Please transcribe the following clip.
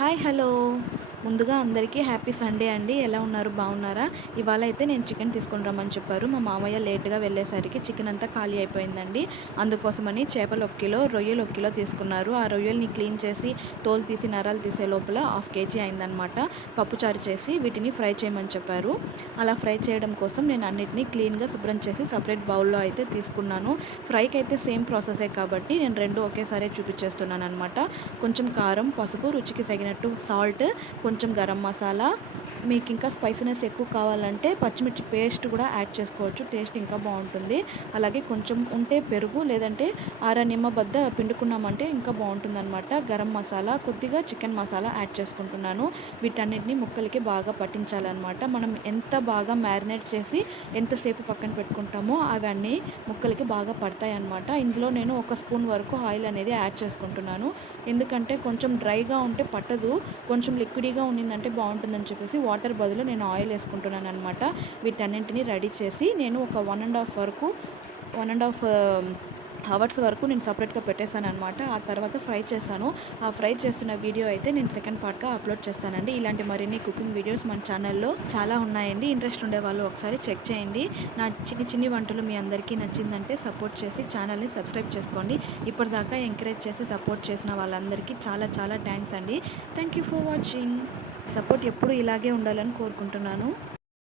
Hi hello ముందుగా అందరికీ happy Sunday అండి. ఎలా ఉన్నారు, బాగున్నారా? ఇవాళ అయితే నేను చికెన్ తీసుకొని రమ్మని చెప్పారు. మా మామయ్య లేట్గా వెళ్ళేసరికి చికెన్ అంతా ఖాళీ అయిపోయిందండి. అందుకోసమని చేపలు 1 కిలో, రొయ్యలు 1 కిలో తీసుకున్నారు. ఆ రొయ్యల్ని క్లీన్ చేసి తోలు తీసి నరాలు తీసే లోపల 1/2 కేజీ అయిందనమాట. పప్పుచారు చేసి వీటిని ఫ్రై చేయమని చెప్పారు. అలా ఫ్రై చేయడం కోసం నేను అన్నిటినీ క్లీన్గా శుభ్రం చేసి సపరేట్ బౌల్లో అయితే తీసుకున్నాను. ఫ్రైకి అయితే సేమ్ ప్రాసెసే కాబట్టి నేను రెండు ఒకేసారి చూపించేస్తున్నాను అనమాట. కొంచెం కారం, పసుపు, రుచికి తగినట్టు సాల్ట్, కొంచెం గరం మసాలా, మీకు ఇంకా స్పైసీనెస్ ఎక్కువ కావాలంటే పచ్చిమిర్చి పేస్ట్ కూడా యాడ్ చేసుకోవచ్చు. టేస్ట్ ఇంకా బాగుంటుంది. అలాగే కొంచెం ఉంటే పెరుగు, లేదంటే నిమ్మ బద్ద పిండుకున్నామంటే ఇంకా బాగుంటుందన్నమాట. గరం మసాలా, కొద్దిగా చికెన్ మసాలా యాడ్ చేసుకుంటున్నాను. వీటన్నిటిని ముక్కలకి బాగా పట్టించాలన్నమాట. మనం ఎంత బాగా మ్యారినేట్ చేసి ఎంతసేపు పక్కన పెట్టుకుంటామో అవన్నీ ముక్కలకి బాగా పడతాయి అన్నమాట. ఇందులో నేను 1 స్పూన్ వరకు ఆయిల్ అనేది యాడ్ చేసుకుంటున్నాను. ఎందుకంటే కొంచెం డ్రైగా ఉంటే పట్టదు, కొంచెం లిక్విడీగా ఉండిందంటే బాగుంటుందని చెప్పేసి వాటర్ బదులు నేను ఆయిల్ వేసుకుంటున్నాను అనమాట. వీటన్నింటినీ రెడీ చేసి నేను ఒక 1.5 అవర్స్ వరకు నేను సపరేట్గా పెట్టేశాను అనమాట. ఆ తర్వాత ఫ్రై చేశాను. ఆ ఫ్రై చేస్తున్న వీడియో అయితే నేను సెకండ్ పార్ట్గా అప్లోడ్ చేస్తానండి. ఇలాంటి మరిన్ని కుకింగ్ వీడియోస్ మన ఛానల్లో చాలా ఉన్నాయండి. ఇంట్రెస్ట్ ఉండే వాళ్ళు ఒకసారి చెక్ చేయండి. నా చిన్ని వంటలు మీ అందరికీ నచ్చిందంటే సపోర్ట్ చేసి ఛానల్ని సబ్స్క్రైబ్ చేసుకోండి. ఇప్పటిదాకా ఎంకరేజ్ చేసి సపోర్ట్ చేసిన వాళ్ళందరికీ చాలా చాలా థ్యాంక్స్ అండి. Thank you for watching. Support ఎప్పుడు ఇలాగే ఉండాలని కోరుకుంటున్నాను.